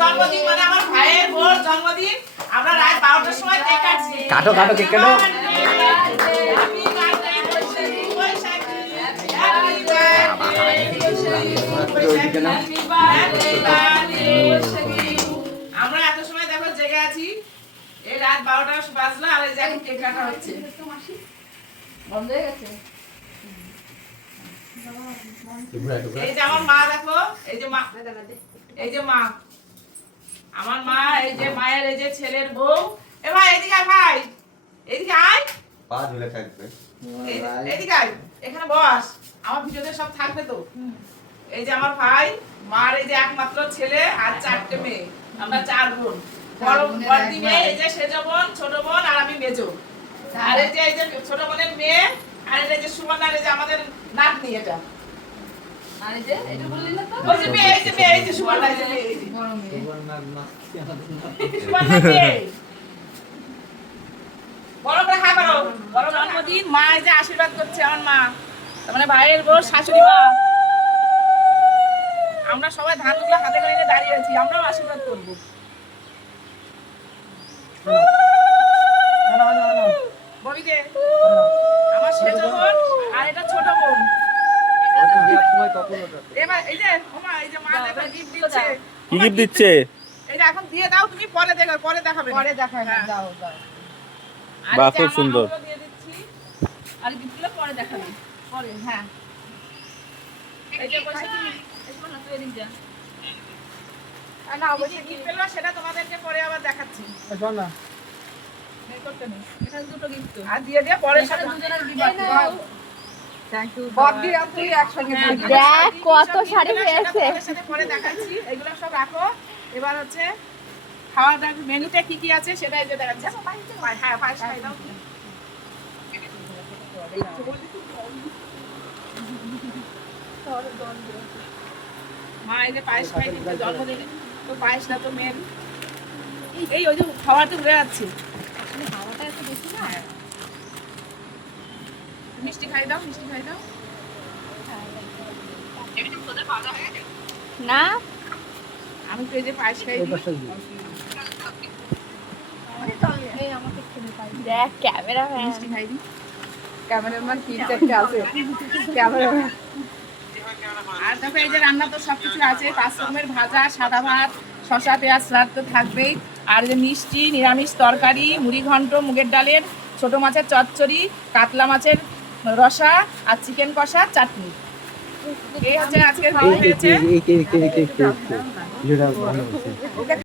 জন্মদিন মানে আমার ভাইয়ের বোর জন্মদিন। আমরা রাত 12টার সময় কেক কাটছি। কাটো কাটো কেক কাটো। আমরা এত সময় দেখো জেগে আছি, এই রাত 12টা বাজলো আর এই যে এখন কেক কাটা হচ্ছে। বন্ধ হয়ে গেছে। এই যে আমার মা দেখো, এই যে মা, এই যে মা, আমার মা, এই যে মায়ের এই যে ছেলের বউ। এ ভাই এদিকে আয়, ভাই এদিকে আয়, পা ঝুলে থাকবে। এদিকে আয়, এখানে বস, আমার ভিডিওতে সব থাকবে তো। এই যে আমার ভাই, মার এই যে একমাত্র ছেলে আর 4টে মেয়ে, আমরা 4 বোন। বড় বড়দি মেয়ে এই যে সেজ বোন, ছোট বোন আর আমি মেজো। আর এই যে ছোট বোনের মেয়ে, আর এই যে সুবর্ণার এই যে আমাদের নাতনি এটা। আর এই যে এটা বললি না তো? ওই যে মেয়ে, এই যে মেয়ে, এই যে সুবর্ণা, এই যে মেয়ে, এই যে বড় মেয়ে। সুবর্ণার মেয়ে। বড় করে হাই করো, বড় জন্মদিন। মা এই যে আশীর্বাদ করছে আমার মা, তার মানে ভাইয়ের বউ শাশুড়ি মা। আমরা সবাই ধানগুলো হাতে করে নিয়ে দাঁড়িয়ে আছি, আমরাও আশীর্বাদ করবো। ববি দে, আমার সেজ বোন আর এটা ছোট বোন। এবার এই যে ওমা, এই যে মা দেখো গিফট দিচ্ছে। কি গিফট দিচ্ছে? এই যে এখন দিয়ে দাও, তুমি পরে দেখো, পরে দেখাবে, পরে দেখাবে, দাও দাও। আর বাহ, এই যে খুব আমার সুন্দর। আমরাও দিয়ে দিচ্ছি। আর গিফটগুলো পরে দেখাবে। পরে, হ্যাঁ। এই যে বসে কি এসব না তুই এদিক যা। না অবশ্যই গিফট পেলো, সেটা তোমাদেরকে পরে আবার দেখাচ্ছি। না বের করতে নেই। এখানে দুটো গিফট তো। আর দিয়ে দিয়ে পরে এখানে সাথে দুজনের গিফট আছে। Thank you. বদ্দি আর তুই একসঙ্গে হ্যাঁ, দিয়ে দেখ কত শাড়ি সেটা পেয়েছে। তোমাদের সাথে পরে দেখাচ্ছি। এগুলো সব রাখো। এবার হচ্ছে খাওয়া দাওয়ার মেনুতে কি কি আছে সেটা এই যে দেখাচ্ছি। হ্যাঁ, পায়েস খাই দাও। মা এই যে পায়েস খাই দিচ্ছে জন্মদিনে, তো পায়েসটা তো মেন। এই ওই যে খাওয়াতে ঘুরে যাচ্ছে। হাওয়াটা একটু বেশি না? হ্যাঁ। মিষ্টি খাই দাও, মিষ্টি খাই দাও। না আমি তো এই যে পায়েস খাই দিই। এই আমাকে খেতে পাই। দেখ ক্যামেরাম্যান মিষ্টি খাই দিই। ক্যামেরাম্যান কি দেখতে আছে? ক্যামেরাম্যান। আর দেখো এই যে রান্না তো সবকিছু আছে, 5 রকমের ভাজা, সাদা ভাত, শসা পেঁয়াজ সালাদ তো থাকবেই। আর যে মিষ্টি, নিরামিষ তরকারি, মুড়ি ঘন্ট, মুগের ডালের, ছোট মাছের চচ্চড়ি, কাতলা মাছের রসা আর চিকেন কষা, চাটনি। এই হচ্ছে আজকের মেনু হয়েছে।